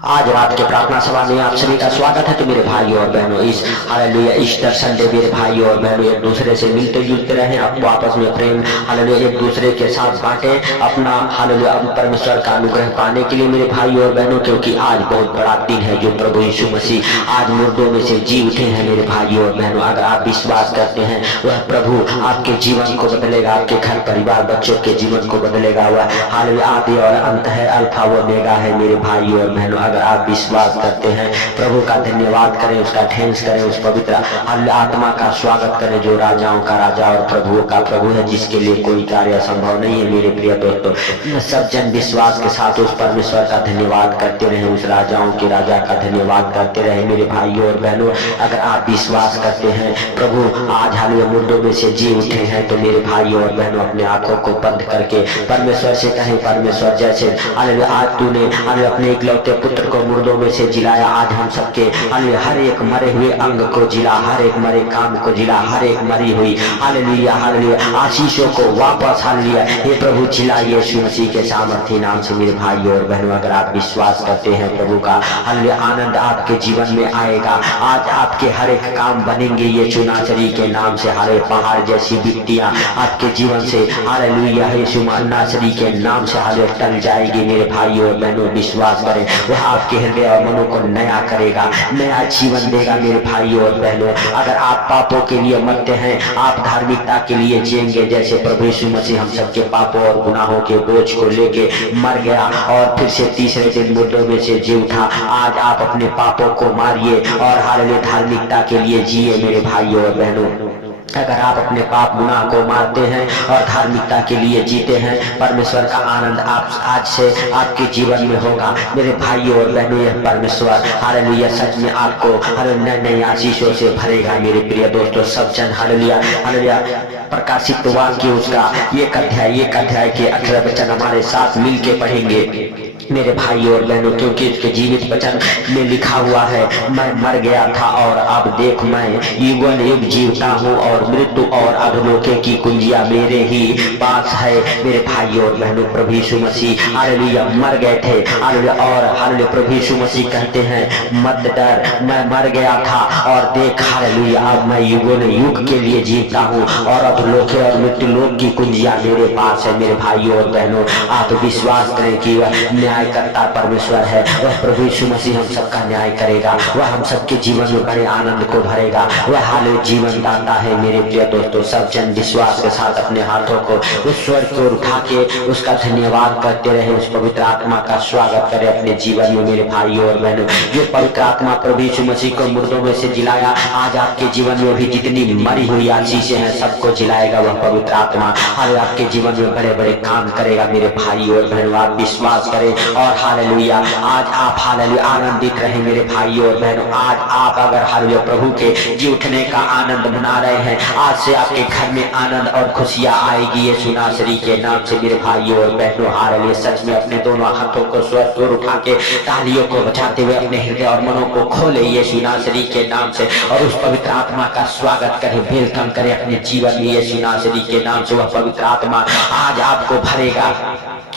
आज रात के प्रार्थना सभा में आप सभी का स्वागत है। तो मेरे भाइयों और बहनों, इस हालेलुया ईस्टर संडे मेरे भाइयों और बहनों एक दूसरे से मिलते जुलते रहें, आपको आपस में प्रेम हालेलुया एक दूसरे के साथ बांटें, अपना हालेलुया परमेश्वर का अनुग्रह पाने के लिए मेरे भाइयों और बहनों, क्योंकि आज बहुत बड़ा दिन है जो प्रभु यीशु मसीह आज मुर्दों में से जी उठे हैं। मेरे भाइयों और बहनों, अगर आप विश्वास करते हैं वह प्रभु आपके जीवन को बदलेगा, आपके घर परिवार बच्चों के जीवन को बदलेगा। वह हालेलुया आदि और अंत है, अल्फा व ओमेगा है। मेरे भाइयों और बहनों, अगर आप विश्वास करते हैं, प्रभु का धन्यवाद करें, उसका थैंक्स करें, उस पवित्र आत्मा का स्वागत करें जो राजाओं का राजा और प्रभुओं का प्रभु है, जिसके लिए कोई कार्य असंभव नहीं है। मेरे प्रिय दोस्तों, सब जन विश्वास के साथ उस परमेश्वर का धन्यवाद करते रहे, उस राजाओं के राजा का धन्यवाद करते रहे। मेरे भाइयों और बहनों, अगर आप विश्वास करते हैं प्रभु आज हालेलुया मुर्दों में से जी उठे हैं, तो मेरे भाइयों और बहनों अपने आंखों को बंद करके परमेश्वर से कहें, परमेश्वर जैसे हालेलुया आज तूने हालेलुया अपने इकलौते पुत्र को मुर्दों में से जिलाया, आज हम सबके हालेलुया हर एक मरे हुए अंग को जिला, हर एक मरे काम को जिला, हर एक मरी हुई हालेलुया हालेलुया आशीषों को वापस हालेलुया हे प्रभु जिला यीशु मसीह के सामर्थी नाम से। मेरे भाइयों और बहनों, अगर आप विश्वास करते हैं प्रभु का हालेलुया आनंद आपके जीवन में आएगा। आज आपके हर एक काम बनेंगे यीशु नासरी के नाम से। हालेलुया पहाड़ जैसी विपत्तियां आपके जीवन से हालेलुया यीशु नासरी के नाम से हालेलुया टल जाएगी। मेरे भाइयों और बहनों विश्वास करें, वह आपके हृदय और मनों को नया करेगा, नया जीवन देगा। मेरे भाइयों और बहनों, अगर आप पापों के लिए मरते हैं, आप धार्मिकता के लिए जिएंगे, जैसे प्रभु यीशु मसीह हम सबके पापों और गुनाहों के बोझ को लेके मर गया और फिर से तीसरे दिन मुर्दों में से जी उठा। आज आप अपने पापों को मारिए और हालेलुया धार्मिकता के लिए जिए। मेरे भाइयों और बहनों, अगर आप अपने पाप गुनाह को मारते हैं और धार्मिकता के लिए जीते हैं, परमेश्वर का आनंद आप आज से आपके जीवन में होगा। मेरे भाइयों और बहनों, यह परमेश्वर हालेलुया सच में आपको हालेलुया नई आशीषों से भरेगा। मेरे प्रिय दोस्तों, सब जन हालेलुया हालेलुया प्रकाशित वाक्य उसका एक अध्याय के 18 वचन हमारे साथ मिलके पढ़ेंगे मेरे भाइयों और बहनों, क्योंकि उसके जीवित वचन में लिखा हुआ है, मैं मर गया था और अब देख मैं युगन युग जीवता हूँ और मृत्यु और अधोलोके की कुंजियां मेरे ही पास है। मेरे भाइयों और बहनों, प्रभु यीशु मसीह हालेलुया मर गए थे हालेलुया, और हालेलुया प्रभु यीशु मसीह कहते हैं मत डर, मैं मर गया था और देख हालेलुया अब मैं युगों युग के लिए जीवता हूँ और अधोलोके और मृत्यु लोक की कुंजियां मेरे पास है। मेरे भाइयों और बहनों, आप विश्वास करें कि वह करता परमेश्वर है, वह प्रभु यीशु मसीह हम सबका न्याय करेगा, वह हम सबके जीवन में बड़े आनंद को भरेगा, वह हालेलुया जीवन दाता है। मेरे प्रिय दोस्तों, सब जन विश्वास के साथ अपने हाथों को उस स्वर की ओर उठा के उसका धन्यवाद करते रहे, उस पवित्र आत्मा का स्वागत करें अपने जीवन में। मेरे भाइयों और बहनों, जो पवित्र आत्मा प्रभु यीशु मसीह को मुर्दों में से जिलाया, आज आपके जीवन में भी जितनी मरी हुई आशीषें हैं सबको जिलाएगा वह पवित्र आत्मा। हालेलुया आपके जीवन में बड़े बड़े काम करेगा। मेरे भाइयों और बहनों, आप विश्वास करें और हालेलुया आज आप हालेलुया आनंदित रहे। मेरे भाइयों और बहनों, आज आप अगर हालेलुया प्रभु के जी उठने का आनंद मना रहे हैं, आज से आपके घर में आनंद और खुशियां आएगी यीशु नासरी के नाम से। मेरे भाइयों और बहनों, हालेलुया सच में अपने दोनों हाथों को स्वर की ओर उठा के तालियों को बजाते हुए अपने हृदय और मनों को खोले यीशु नासरी के नाम से और उस पवित्र आत्मा का स्वागत करें, वेलकम करें अपने जीवन में यीशु नासरी के नाम से। वह पवित्र आत्मा आज आपको भरेगा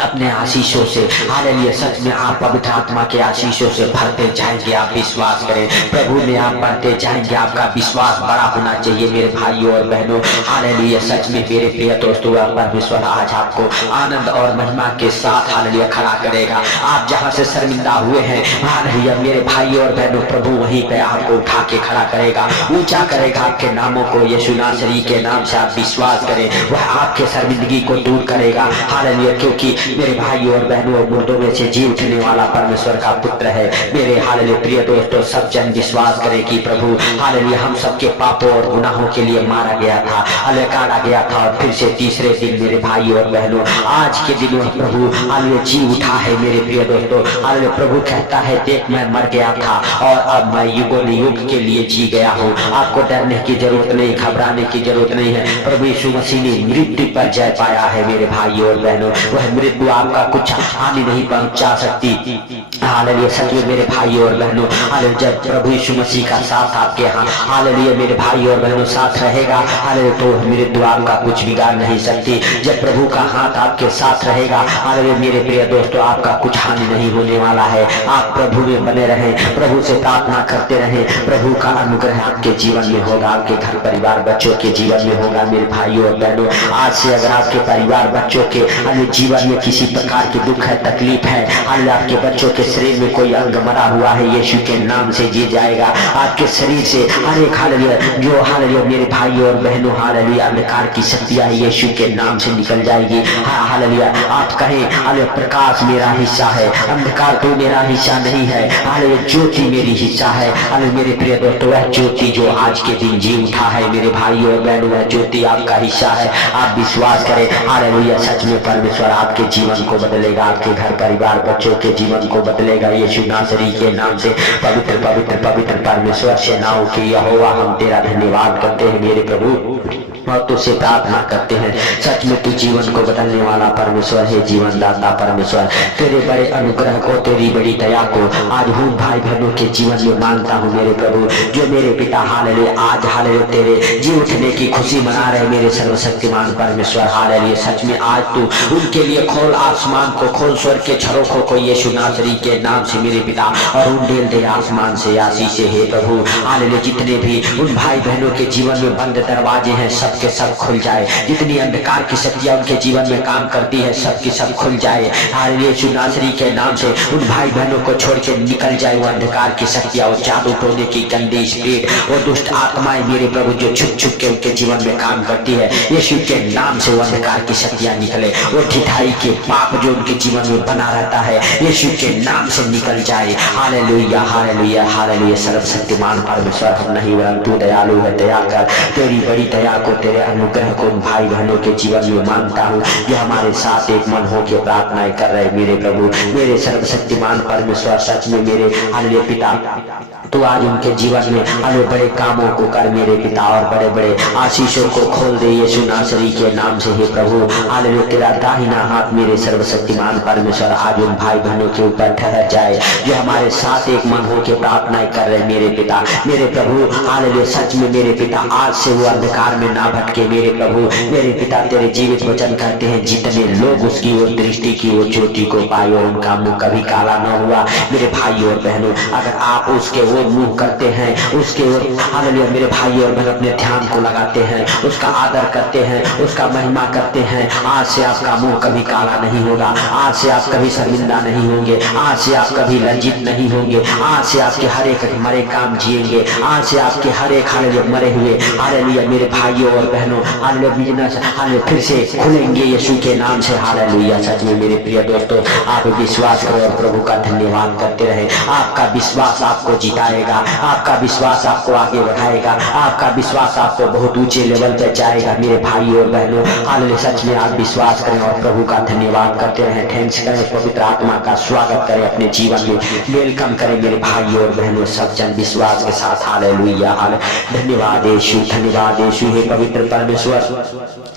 अपने आशीषों से। हालेलुया सच में आप पवित्र आत्मा के आशीषों से भरते जाएंगे। आप विश्वास करें, प्रभु में आप बढ़ते जाएंगे, आपका विश्वास बड़ा होना चाहिए। मेरे भाइयों और बहनों, हालेलुया सच में मेरे प्रिय दोस्तों, परमेश्वर आज आपको आनंद और महिमा के साथ हालेलुया खड़ा करेगा। आप जहां से शर्मिंदा हुए हैं, हालेलुया मेरे भाइयों और बहनों, प्रभु वहीं पे आपको उठा के खड़ा करेगा, ऊंचा करेगा आपके नामों को यीशु नासरी के नाम से। आप विश्वास करें, वह आपके शर्मिंदगी को दूर करेगा। हालेलुया, क्योंकि मेरे भाइयों और बहनों, मुर्दों में से जी उठने वाला परमेश्वर का पुत्र है। मेरे हालेलुया प्रिय दोस्तों, सब जन विश्वास करें कि प्रभु हालेलुया हम सबके पापों और गुनाहों के लिए मारा गया था, हालेलुया काटा गया था और फिर से तीसरे दिन मेरे भाइयों और बहनों आज के दिन वह प्रभु हालेलुया जी उठा है। मेरे प्रिय दोस्तों, हालेलुया प्रभु कहता है देख मैं मर गया था और अब मैं युगों युग के लिए जी गया हूँ। आपको डरने की जरूरत नहीं, घबराने की जरूरत नहीं है। प्रभु यीशु मसीह ने मृत्यु पर जय पाया है। मेरे भाइयों और बहनों, वह मृत्यु आपका कुछ हानि नहीं पहुंचा सकती। हालेलुया सच में मेरे भाइयों और बहनों, हालेलुया जब प्रभु यीशु मसीह का साथ आपके यहाँ हालेलुया मेरे भाइयों और बहनों साथ रहेगा, हालेलुया तो मेरे द्वार का कुछ बिगाड़ नहीं सकती। जब प्रभु का हाथ आपके साथ रहेगा, हालेलुया मेरे प्रिय दोस्तों, आपका कुछ हानि नहीं होने वाला है। आप प्रभु में बने रहें, प्रभु से प्रार्थना करते रहें, प्रभु का अनुग्रह आपके जीवन में होगा, आपके घर परिवार बच्चों के जीवन में होगा। मेरे भाइयों और बहनों, आज से अगर आपके परिवार बच्चों के जीवन में किसी प्रकार की दुख है, तकलीफ है, हालेलुया आपके बच्चों के शरीर में कोई अंग मरा हुआ है, यीशु के नाम से जी जाएगा। आपके शरीर से हर एक हालेलुया जो हालेलुया मेरे भाइयों और बहनों, हालेलुया अंधकार की शक्तियां यीशु के नाम से निकल जाएगी। हाँ हालेलुया आप कहें हालेलुया प्रकाश मेरा हिस्सा है, अंधकार तो मेरा हिस्सा नहीं है, हालेलुया ज्योति मेरी हिस्सा है। हालेलुया मेरे प्रिय दोस्तों, वह ज्योति जो आज के दिन जी उठा है मेरे भाइयों और बहनों, वह ज्योति आपका हिस्सा है। आप विश्वास करें, हालेलुया सच में परमेश्वर आपके जीवन को बदलेगा, आपके घर परिवार बच्चों के जीवन को बदलेगा यीशु नासरी के नाम से। पवित्र पवित्र पवित्र परमेश्वर सेनाओं की यहोवा हम तेरा धन्यवाद करते हैं मेरे प्रभु, और तुझसे प्रार्थना करते हैं। सच में तू जीवन को बदलने वाला परमेश्वर है, जीवन दाता परमेश्वर। तेरे बड़े अनुग्रह को, तेरी बड़ी दया को आज हूँ भाई बहनों के जीवन में मांगता हूँ मेरे प्रभु। जो मेरे पिता हालेलुया आज हालेलुया तेरे जी उठने की खुशी मना रहे मेरे सर्वशक्तिमान परमेश्वर, हालेलुया सच में आज तू उनके लिए खोल आसमान को, खोल स्वर्ग के झरोखों को यीशु नासरी के नाम से मेरे पिता, और उंडेल दे आसमान से आशीष से हे प्रभु। हालेलुया जितने भी उन भाई बहनों के जीवन में बंद दरवाजे हैं सब के सब खुल जाए, जितनी अंधकार की शक्तियां उनके जीवन में काम करती है सब की सब खुल जाए। हालेलुया यीशु नासरी के नाम से उन भाई बहनों को छोड़ के निकल जाए वो अंधकार की शक्तियां, वो जादू टोने की गंदी स्पिरिट, वो दुष्ट आत्माएं मेरे प्रभु जो छुप छुप के उनके जीवन में काम करती है, यीशु के नाम से वो अंधकार की शक्तियां निकले। वो ढिठाई के पाप जो उनके जीवन में बना रहता है यीशु के नाम से निकल जाए। हालेलुया हालेलुया हालेलुया सर्वशक्तिमान परमेश्वर हम नहीं वरन तू दयालु है, दया कर। तेरी बड़ी दया को, तेरे अनुग्रह को उन भाई बहनों के जीवन में मांगता हूँ जो हमारे साथ एक मन हो के प्रार्थनाएं कर रहे मेरे प्रभु, मेरे सर्वशक्तिमान परमेश्वर। सच में मेरे हालेलुया पिता तो आज उनके जीवन में हालेलुया बड़े कामों को कर मेरे पिता, और बड़े बड़े आशीषों को खोल दे यीशु नासरी के नाम से हे प्रभु। हालेलुया तेरा दाहिना हाथ मेरे सर्वशक्तिमान परमेश्वर आज उन भाई बहनों के ऊपर ठहर जाए जो हमारे साथ एक मन हो के प्रार्थनाएं कर रहे मेरे पिता, मेरे प्रभु। हालेलुया सच में मेरे पिता आज से वो अंधकार में ना भटके मेरे प्रभु, मेरे पिता। तेरे जीवित वचन कहते हैं जितने लोग उसकी वो दृष्टि की वो ज्योति को पाए और उनका मुंह कभी काला न हुआ। मेरे भाइयों और बहनों, अगर आप उसके वो मुंह करते हैं, उसके हालेलुया मेरे भाइयों और बहन अपने ध्यान को लगाते हैं, उसका आदर करते हैं, उसका महिमा करते हैं, आज से आपका मुंह कभी काला नहीं होगा, आज से आप कभी शर्मिंदा नहीं होंगे, आज से आप कभी लज्जित नहीं होंगे, आज से आपके हर एक मरे काम जिएंगे, आज से आपके हर एक हालेलुया मरे हुए हालेलुया मेरे भाइयों और बहनों हालेलुया बिजनेस हालेलुया फिर से खुलेंगे यीशु के नाम से। हालेलुया सच में मेरे प्रिय दोस्तों, आप विश्वास करो और प्रभु का धन्यवाद करते रहे। आपका विश्वास आपको जिताएगा, आपका विश्वास आपको आगे बढ़ाएगा, आपका विश्वास आपको बहुत ऊंचे लेवल पर जाएगा मेरे भाइयों और बहनों। हालेलुया सच में आप विश्वास करें और प्रभु का धन्यवाद करते रहें, थैंक्स करें, पवित्र आत्मा का स्वागत करें अपने जीवन में, वेलकम करें मेरे भाइयों और बहनों सब जन विश्वास के साथ। हालेलुया धन्यवाद यीशु, धन्यवाद यीशु। हे पवित्र परमेश्वर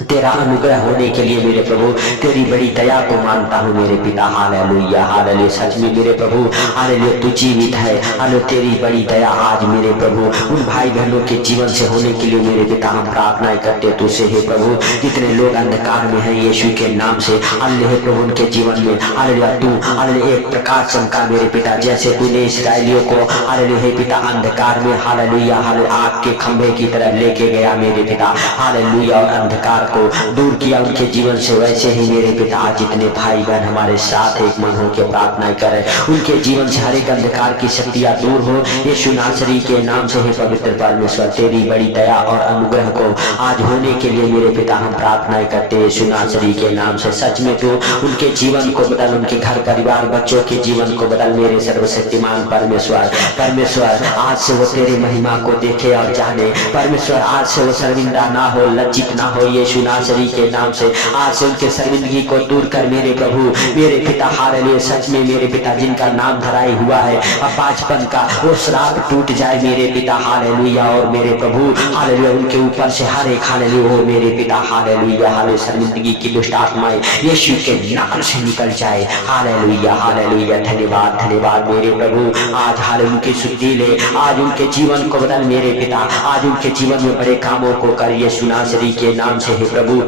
तेरा अनुग्रह होने के लिए मेरे प्रभु तेरी बड़ी दया को मानता हूँ मेरे पिता। हालेलुया हालेलुया सच में मेरे प्रभु हालेलुया तू जीवित है। हालेलुया तेरी बड़ी दया आज मेरे प्रभु उन भाई बहनों के जीवन से होने के लिए मेरे पिता हम प्रार्थनाएं करते तुझसे हे प्रभु। जितने लोग अंधकार में हैं यीशु के नाम से हालेलुया हे प्रभु उनके जीवन में हालेलुया तू हालेलुया एक प्रकाश चमका मेरे पिता, जैसे तूने इस्राएलियों को हालेलुया हे पिता अंधकार में हालेलुया हालेलुया आग के खंभे की तरह लेके गया मेरे पिता हालेलुया, और अंधकार को दूर किया उनके जीवन से, वैसे ही मेरे पिता जितने भाई बहन हमारे साथ एक मन हो के प्रार्थनाएं करें उनके जीवन से हर एक अंधकार की शक्तियां दूर हो यीशु नासरी के नाम से। हे पवित्र परमेश्वर तेरी बड़ी दया और अनुग्रह को आज होने के लिए मेरे पिता हम प्रार्थनाएं करते हैं यीशु नासरी के नाम से। सच में तू उनके जीवन को बदल, उनके घर परिवार बच्चों के जीवन को बदल मेरे सर्वशक्तिमान परमेश्वर। परमेश्वर आज से वो तेरी महिमा को देखे और जाने परमेश्वर, आज से वो शर्मिंदा ना हो, लज्जित ना हो यीशु नासरी के नाम से। आज से उनके शर्मिंदगी को दूर कर मेरे प्रभु, मेरे पिता हालेलुया। सच में मेरे पिता जिनका नाम धराई हुआ है, अब बचपन का वो श्राप टूट जाए मेरे पिता हालेलुया। और मेरे प्रभु हालेलुया उनके ऊपर से हर एक हालेलुया हो मेरे पिता हालेलुया। हाले शर्मिंदगी की दुष्ट आत्माएं यीशु के नाम से निकल जाए हालेलुया हालेलुया। धन्यवाद धन्यवाद मेरे प्रभु। आज हाले उनकी शुद्धि ले, आज उनके जीवन को बदल मेरे पिता, आज उनके जीवन में बड़े कामों को कर यीशु नासरी के नाम से हे प्रभु।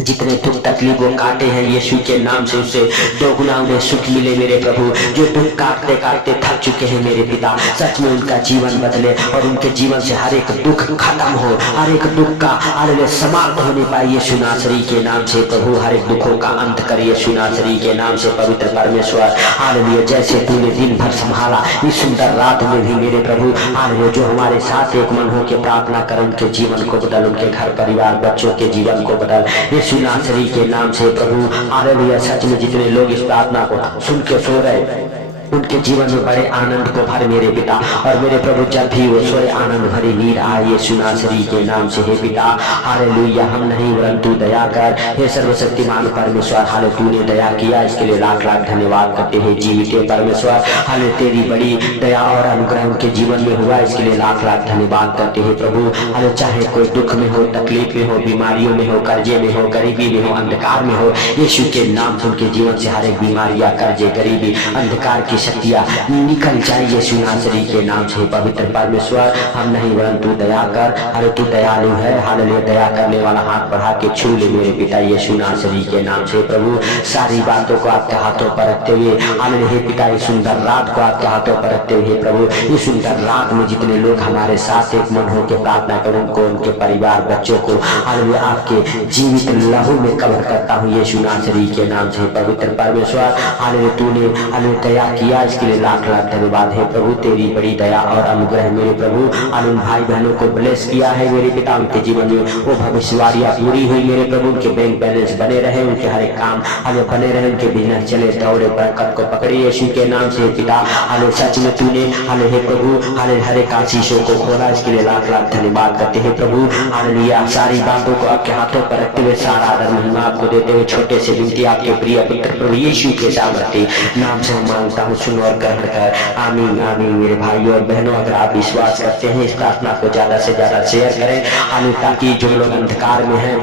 जितने दुख तकलीफ वो काटे हैं यीशु के नाम से, उससे दोगुना उन्हें सुख मिले मेरे प्रभु। जो दुख काटते काटते थक चुके हैं मेरे पिता, सच में उनका जीवन बदले और उनके जीवन से हर एक दुख खत्म हो, हर एक दुख का हालेलुया समाप्त होने पाए यीशु नासरी के नाम से प्रभु। हर एक दुखों का अंत कर यीशु नासरी के नाम से पवित्र परमेश्वर हालेलुया। जैसे तूने दिन भर संभाला इस सुंदर रात में भी मेरे प्रभु हालेलुया, जो हमारे साथ एक मन हो के प्रार्थना कर उनके जीवन को बदल, उनके घर परिवार बच्चों के जीवन को बदल यीशु नासरी के नाम से प्रभु हालेलुया। सच में जितने लोग इस प्रार्थना को सुन के सो रहे उनके जीवन में बड़े आनंद को भर मेरे पिता। और मेरे प्रभु जब भी वो सोए आनंद भरी नींद आए यीशु नासरी के नाम से हे पिता हालेलुया। हम नहीं वरन तू दया कर हे सर्वशक्तिमान परमेश्वर। हाले तूने दया किया इसके लिए लाख लाख धन्यवाद करते हैं जीवित परमेश्वर। हाले तेरी बड़ी दया और अनुग्रह उनके जीवन में हुआ इसके लिए लाख लाख धन्यवाद करते हैं प्रभु। हाले चाहे कोई दुख में हो, तकलीफ में हो, बीमारियों में हो, कर्जे में हो, गरीबी में हो, अंधकार में हो, यीशु के नाम से उनके जीवन से हर एक बीमारियां, कर्जे, गरीबी, अंधकार की शक्तियां निकल जाए यीशु नासरी के नाम से पवित्र परमेश्वर। हम नहीं वरन तू दया कर, अरे तू दयालु है हालेलुया। दया करने वाला हाथ बढ़ा के छू ले मेरे पिता यीशु नासरी के नाम से प्रभु। सारी बातों को आपके हाथों पर रखते हुए हालेलुया हे पिता, इस सुंदर रात को आपके हाथों पर रखते हुए प्रभु, इस सुंदर रात में जितने लोग हमारे साथ एक मन होकर प्रार्थना करें उनको, उनके परिवार बच्चों को हालेलुया आपके जीवित लहू में कवर करता हूँ यीशु नासरी के नाम से पवित्र परमेश्वर। हालेलुया तूने हालेलुया दया किया इसके लिए लाख लाख धन्यवाद है प्रभु। तेरी बड़ी दया और अनुग्रह मेरे प्रभु उन भाई बहनों को ब्लेस किया है मेरे पिता। उनके जीवन में वो भविष्यवाणियां पूरी हुई मेरे प्रभु। उनके बैंक बैलेंस बने रहे, उनके हर एक काम हाले बने रहे, उनके बिजनेस चले, दौड़े, बरकत को पकड़े यीशु के नाम से पिता। हाले सच में तूने हाले हे प्रभु हाले हर एक आशीषों को खोला इसके लिए लाख लाख धन्यवाद करते हैं प्रभु। हालेलुया सारी बातों को आपके हाथों पर रखते हुए सारा आदर महिमा आपको देते हुए छोटे से विनती आपके प्रिय पुत्र प्रभु यीशु के सामर्थ्य नाम से मांगता हूँ, सुनो और ग्रहण कर। आमीन आमीन। मेरे भाइयों और बहनों अगर आप विश्वास करते हैं इस प्रार्थना को ज्यादा से ज्यादा शेयर करें हालेलुया, ताकि जो लोग अंधकार में हैं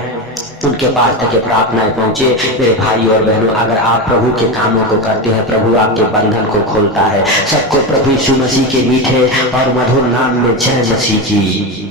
उनके पास तक ये प्रार्थनाएं पहुंचे। मेरे भाई और बहनों अगर आप प्रभु के कामों को करते हैं प्रभु आपके बंधन को खोलता है। सबको प्रभु यीशु मसीह के मीठे और मधुर नाम में जय मसीह की।